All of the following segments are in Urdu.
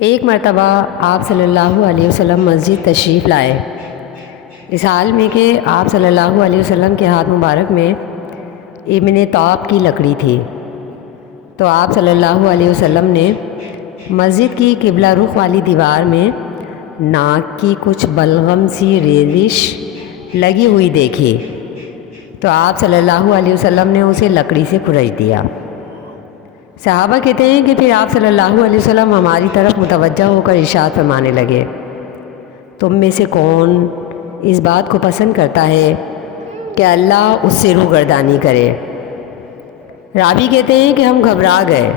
ایک مرتبہ آپ صلی اللہ علیہ وسلم مسجد تشریف لائے، اس حال میں کہ آپ صلی اللہ علیہ وسلم کے ہاتھ مبارک میں ابن طوب کی لکڑی تھی، تو آپ صلی اللہ علیہ وسلم نے مسجد کی قبلہ رخ والی دیوار میں ناک کی کچھ بلغم سی ریزش لگی ہوئی دیکھی، تو آپ صلی اللہ علیہ وسلم نے اسے لکڑی سے کھرچ دیا۔ صحابہ کہتے ہیں کہ پھر آپ صلی اللہ علیہ وسلم ہماری طرف متوجہ ہو کر ارشاد فرمانے لگے، تم میں سے کون اس بات کو پسند کرتا ہے کہ اللہ اس سے روگردانی کرے؟ راوی کہتے ہیں کہ ہم گھبرا گئے،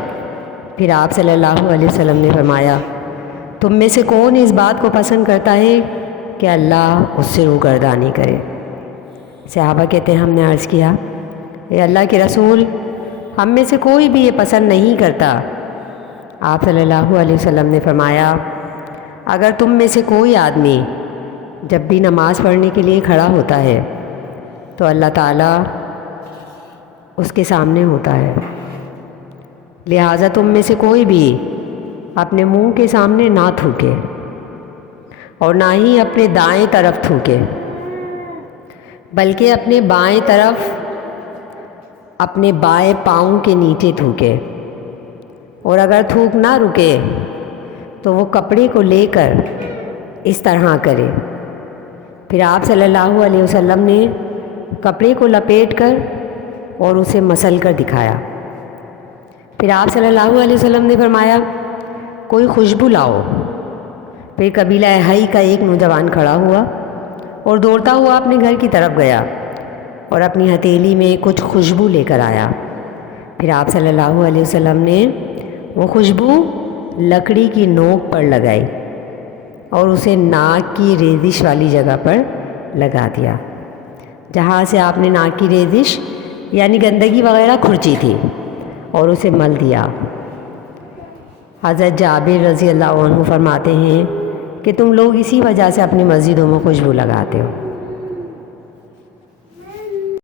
پھر آپ صلی اللہ علیہ وسلم نے فرمایا، تم میں سے کون اس بات کو پسند کرتا ہے کہ اللہ اس سے روگردانی کرے؟ صحابہ کہتے ہیں ہم نے عرض کیا، اے اللہ کے رسول، ہم میں سے کوئی بھی یہ پسند نہیں کرتا۔ آپ صلی اللہ علیہ وسلم نے فرمایا، اگر تم میں سے کوئی آدمی جب بھی نماز پڑھنے کے لیے کھڑا ہوتا ہے تو اللہ تعالیٰ اس کے سامنے ہوتا ہے، لہٰذا تم میں سے کوئی بھی اپنے منہ کے سامنے نہ تھوکے اور نہ ہی اپنے دائیں طرف تھوکے، بلکہ اپنے بائیں طرف اپنے بائیں پاؤں کے نیچے تھوکے، اور اگر تھوک نہ رکے تو وہ کپڑے کو لے کر اس طرح کرے۔ پھر آپ صلی اللہ علیہ وسلم نے کپڑے کو لپیٹ کر اور اسے مسل کر دکھایا۔ پھر آپ صلی اللہ علیہ وسلم نے فرمایا، کوئی خوشبو لاؤ۔ پھر قبیلہ حی کا ایک نوجوان کھڑا ہوا اور دوڑتا ہوا اپنے گھر کی طرف گیا اور اپنی ہتھیلی میں کچھ خوشبو لے کر آیا۔ پھر آپ صلی اللہ علیہ وسلم نے وہ خوشبو لکڑی کی نوک پر لگائی اور اسے ناک کی ریزش والی جگہ پر لگا دیا، جہاں سے آپ نے ناک کی ریزش یعنی گندگی وغیرہ کھرچی تھی، اور اسے مل دیا۔ حضرت جابر رضی اللہ عنہ فرماتے ہیں کہ تم لوگ اسی وجہ سے اپنی مسجدوں میں خوشبو لگاتے ہو۔